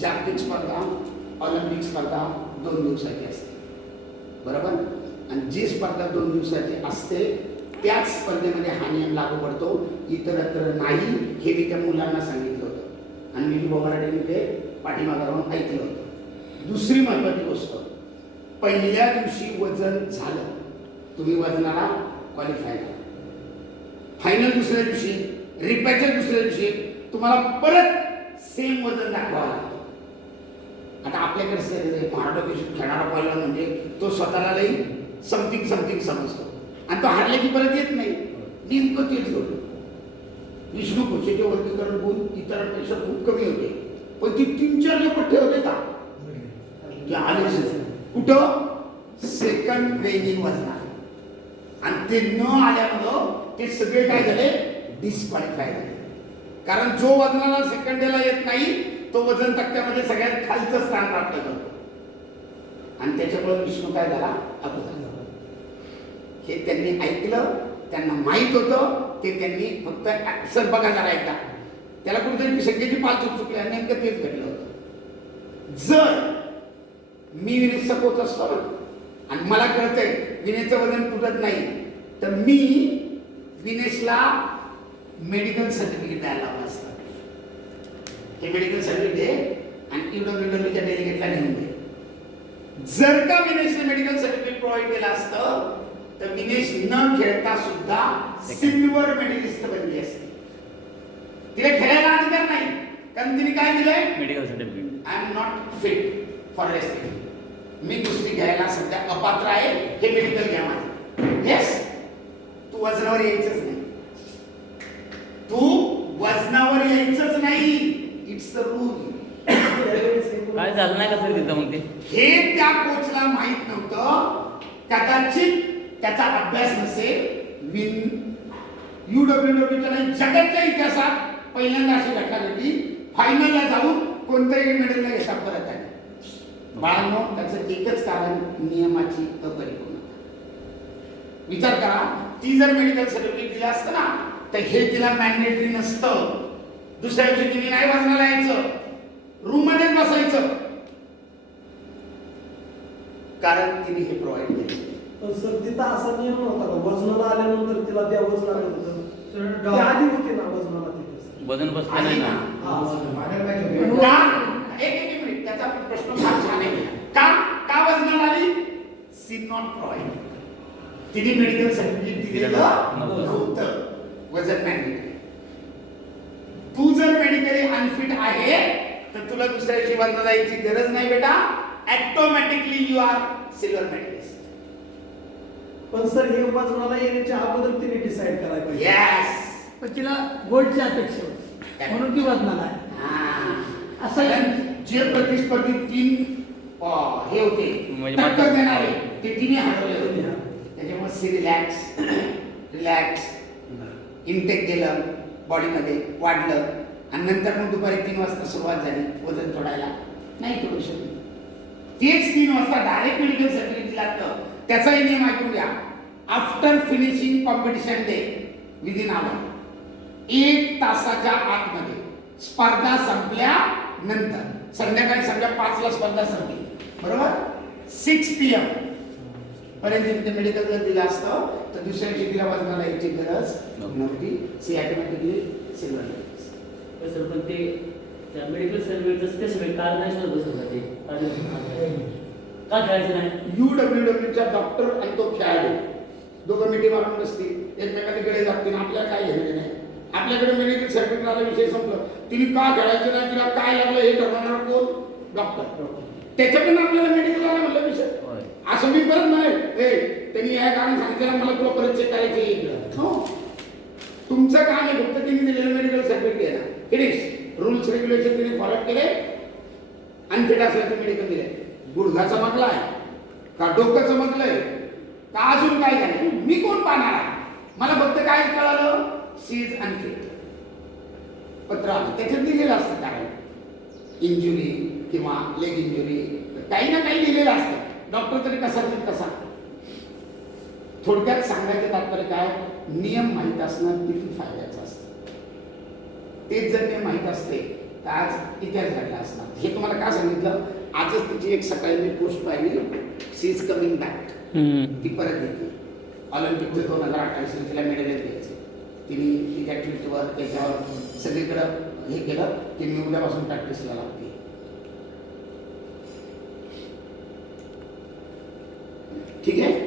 जागतिक स्पर्धा, ऑलिम्पिक स्पर्धा 2 दिवसाची असते, बरोबर. आणि जी स्पर्धा 2 दिवसाची असते त्याच स्पर्धेमध्ये हा नियम लागू पडतो, इतरत्र नाही. हे मी त्या मुलांना सांगितलं होतं आणि मी बोगाडे ते पाठीमागे राहून ऐकलं होतं. दुसरी महत्त्वाची गोष्ट, पहिल्या दिवशी वजन झालं, तुम्ही वजनाला क्वालिफाय करा. फायनल दुसऱ्या दिवशी, रिपॅचच्या दुसऱ्या दिवशी तुम्हाला परत सेम वजन दाखवावं लागतं. आता आपल्याकडे महाराष्ट्र केसरी खेळणारा पहिला म्हणजे तो स्वतःला लई समथिंग समजतो आणि तो हारले की परत येत नाही. नेमकं तेच घडलं. विष्णू घोषेचे वर्गीकरण गुण इतरांपेक्षा खूप कमी होते, पण ती 3-4 जे पट्टे होते का ते आले कुठं सेकंड वेनिंग वजनात, आणि ते न आल्यामुळं ते सगळे काय झाले, डिस्क्वालिफाय झाले. कारण जो वजनाला सेकंड डेला येत नाही तो वजन तक्त्यामध्ये सगळ्यात खालचं स्थान प्राप्त करतो, आणि त्याच्यामुळे विष्णू काय झाला, अपघात. हे त्यांनी ऐकलं, त्यांना माहित होतं, ते त्यांनी फक्त सर बघा जरा एकदा, त्याला कुठेतरी संख्येची पाल चुकली आणि नेमकं तेच घडलं होतं. जर मी विनेशचा कोच असतो ना आणि मला कळतंय विनेशचं वजन तुटत नाही, तर मी विनेशला मेडिकल सर्टिफिकेट द्यायला लावलं असतं. हे मेडिकल सर्टिफिकेट आणि UWWच्या डेलिगेटला नेऊन दे. जर का विनेशने मेडिकल सर्टिफिकेट प्रोव्हाइड केलं असतं तर विनेश न खेळता सुद्धा सिल्वर मेडलिस्ट बनली असते. तिला खेळायला अधिकार नाही, कारण तिने काय दिलंय, medical certificate. I am not fit for wrestling. मी कुस्ती घ्यायला सध्या अपात्र आहे, हे मेडिकल घ्या माझं. येस, तू वजनावर यायचंच नाही, तू वजनावर यायचंच नाही. It's the rule. काय झालं नाही का सर तिथं मग ते? हे त्या कोचला माहित नव्हतं. कदाचित त्याचा अभ्यास नसेल. UWWच्या नाही, जगाच्या इतिहासात पहिल्यांदा अशी घटना घडली, फायनलला जाऊन कोणतंही मेडल नाही घेता परत आले. बाळांनो, त्याचं एकच कारण, नियमाची अपरिपूर्णता. विचार करा, ती जर मेडिकल सर्टिफिकेट दिलं असतं ना तर हे तिला मॅन्डेटरी नसतं. दुसऱ्या दिवशी तिने नाही वजनाला यायचं, रूम मध्येच बसायचं, कारण तिने हे प्रोव्हाइड केलं. पण सर तिथं असा नियम नव्हता का, वजनाला आल्यानंतर तिला द्यावंच लागत होतं? ते आधी होते ना वजनाला तिथे. वजन बसलं नाही ना. एक मिनिट, त्याचा प्रश्न फार छान आहे. का वजनाला आली? She not provide. तिने मेडिकल सर्टिफिकेट दिलेलं नव्हतं. वजन मॅन्डेटरी. तू जर मेडिकली अनफिट आहे तर तुला दुसऱ्या दिवशी वजनाला यायची गरज नाही बेटा. Automatically you are silver medalist. पण सर हे वजनाला येण्याच्या अगोदर तिने डिसाइड करायला पाहिजे. यस, पण तिला गोल्डची अपेक्षा होती म्हणून ती वजनाला आहे. असं जे प्रतिस्पर्धी 3 हे होते टक्कर देणारे ते तिने हरवले होते. त्याच्यामुळे सी रिलॅक्स इनटेक केलं, बॉडीमध्ये वाढलं, आणि नंतर मग दुपारी 3 वाजता सुरुवात झाली वजन तोडायला. नाही तोडू शकत. तेच 3 वाजता डायरेक्ट मेडिकल सर्टिफिकेट लागतं. त्याचाही नियम ऐकून घ्या. After finishing competition day within hour, 1 तासाच्या आतमध्ये स्पर्धा संपल्यानंतर, संध्याकाळी समजा 5 ला स्पर्धा संपली, बरोबर, 6 PM पर्यंत ते मेडिकल जर दिलं असतं तर दुसऱ्या दिवशी तिला वजनाला यायची गरज नव्हती. She automatically silver medalist. Sir पण ते त्या मेडिकल सर्टिफिकेटचं स्पेसिफिक कारण नाही शोधत होतं ते का खेळायचं नाही. UWWच्या डॉक्टर आणि तो खेळाडू दोघं मिठी मारून बसतील, एकमेकांकडे जातील, आपल्याला काय घेण्याचे नाही. आपल्याकडे मेडिकल सर्टिफिकेट आला, विषय संपलं. तिने का खेळायचं नाही, तिला काय लागलं हे ठरवणार कोण, डॉक्टर. त्याच्याकडनं आपल्याला मेडिकल आला म्हणलं विषय. असं मी परत म्हणेल, त्यांनी हे कारण सांगितलं, मला तुला परत चेक करायचं. हो, तुमचं काम आहे फक्त तिने दिलेलं मेडिकल सर्टिफिकेट आहे ना, फिनिश. रूल्स रेग्युलेशन तिने फॉलो केले, अनफिट असल्याचं मेडिकल दिले. गुडघा चमकलाय का, डोकं चमकलंय का, अजून काय झालं, मी कोण पाहणार आहे. मला फक्त काय कळालं, सी इज अनफिट. पत्र त्याच्यात दिलेलं असतं कारण इंजुरी किंवा लेग इंजुरी, काही ना काही दिलेलं असतं. डॉक्टर तरी कसा देईल कसा. थोडक्यात सांगायचं तात्पर्य काय, नियम माहीत असणं किती फायद्याचं असतं. तेच जर नियम माहीत असते तर आज इतिहास घडला असणार. हे तुम्हाला का सांगितलं, आजच तिची एक सकाळी मी पोस्ट पाहिली, शी इज कमिंग बॅक. ती परत येते. ऑलिम्पिकचं 2028 तिला मेडल द्यायचं. तिने तिच्या ट्विटवर त्याच्यावर सगळीकडं हे केलं की मी उद्यापासून प्रॅक्टिसला लागते. ठीक आहे.